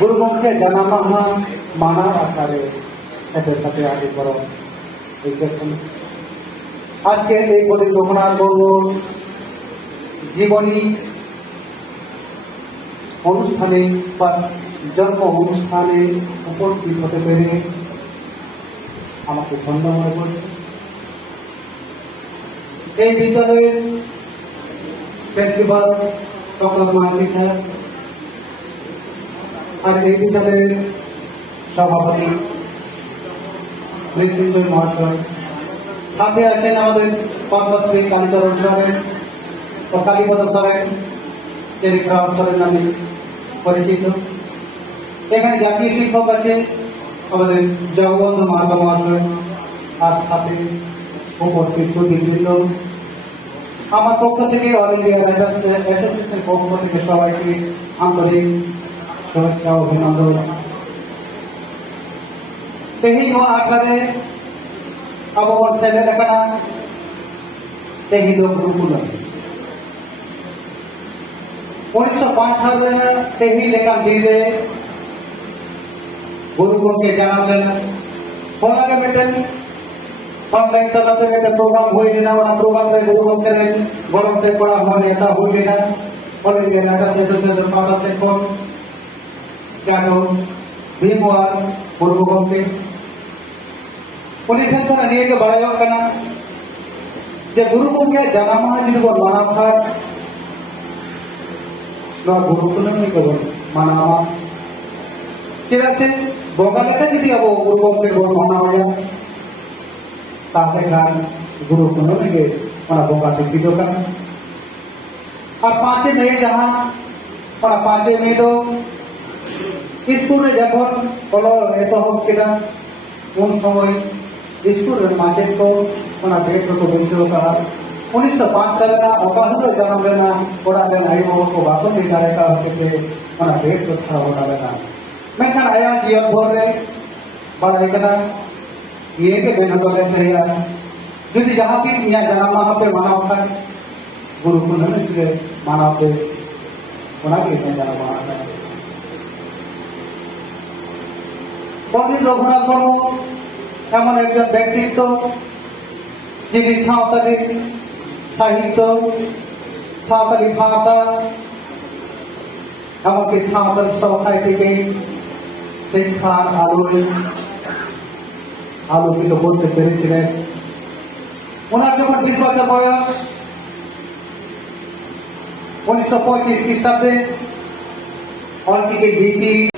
गुरुमुखे जनामाहा माना आकारे এদের সাথে আগে করো এই দেখুন আজকে এই বলে ঘোষণা করব জীবনী অনুষ্ঠানে বা জন্ম অনুষ্ঠানে উপস্থিত হতে পেরে আমাকে ধন্য মনে করি। এই বিদ্যালয়ের প্রিন্সিপাল ডক্টর মান্ডিকা আর এই বিদ্যালয়ের সভাপতি মৃত্যুঞ্জয় মহাশয়, সাথে আছেন আমাদের পদ্মশ্রী কালীচরণ সরেন ও কালীপদ সরেন, টেলিগ্রাম সরেন নামে পরিচিত। এখানে জাতীয় শিক্ষক আছে আমাদের জগবন্ধু মাহাতো মহাশয়, আর সাথে উপস্থিত প্রতিবৃন্দ। আমার পক্ষ থেকে অল ইন্ডিয়া রাইটার্স অ্যাসোসিয়েশনের পক্ষ থেকে সবাইকে আন্তরিক शुभेच्छा अभिनंदन। तेहिन आखड़े अब सेले लेखना तेहिन गुरुकुल 1905 साल तेहिन लेखा धीरे गुरुकुल के जानालेन फोन के बेटन ऑनलाइन चलाते बेटे प्रोग्राम हुई ना वाला प्रोग्राम रे गुरुकुल के गरम ते पड़ा हो नेता हुई ना और ये नाटक से पाता से कौन जानो भीमवार पूर्व गंगे उन्हीं ठन ठन निये के बड़ायो कना जे गुरु गंगे जनामा जिदि को मानाखा ना गुरुकुल में को मानावा केरा से बोगा लेके जिदि अब गुरु गंगे को मानावा ताहे गान गुरुकुल में के माना बोगा दिखि दो कना और पांचे में जहां और पांचे में तो स्कूल जखन फलो एतहब केदा उन समय स्कूल माचे को बेट को बैठो का 1905 साल का अकाहुल जन्म लेना ओड़ा लेना आई बाबा को बातों नहीं करे का होते बेट को खड़ा होता लेना मैं आया जीवन भर रे बड़ा कदा ये के बेना को ले या यदि जहां की यहाँ जन्म माह पे मानव का गुरुकुल में मानव पे के जन्म मानव पंडित रघुनाथ मुर्मू एमन एक व्यक्तित्व जिनि सावताली साहित्य सावताली भाषा एमनकि सावताली सोसाइटी के शिक्षार आलोकित करते पेरेছিলেন। ওনার যখন 20 বছর বয়স 1925 খ্রিস্টাব্দে অল টিকে ডিগ্রি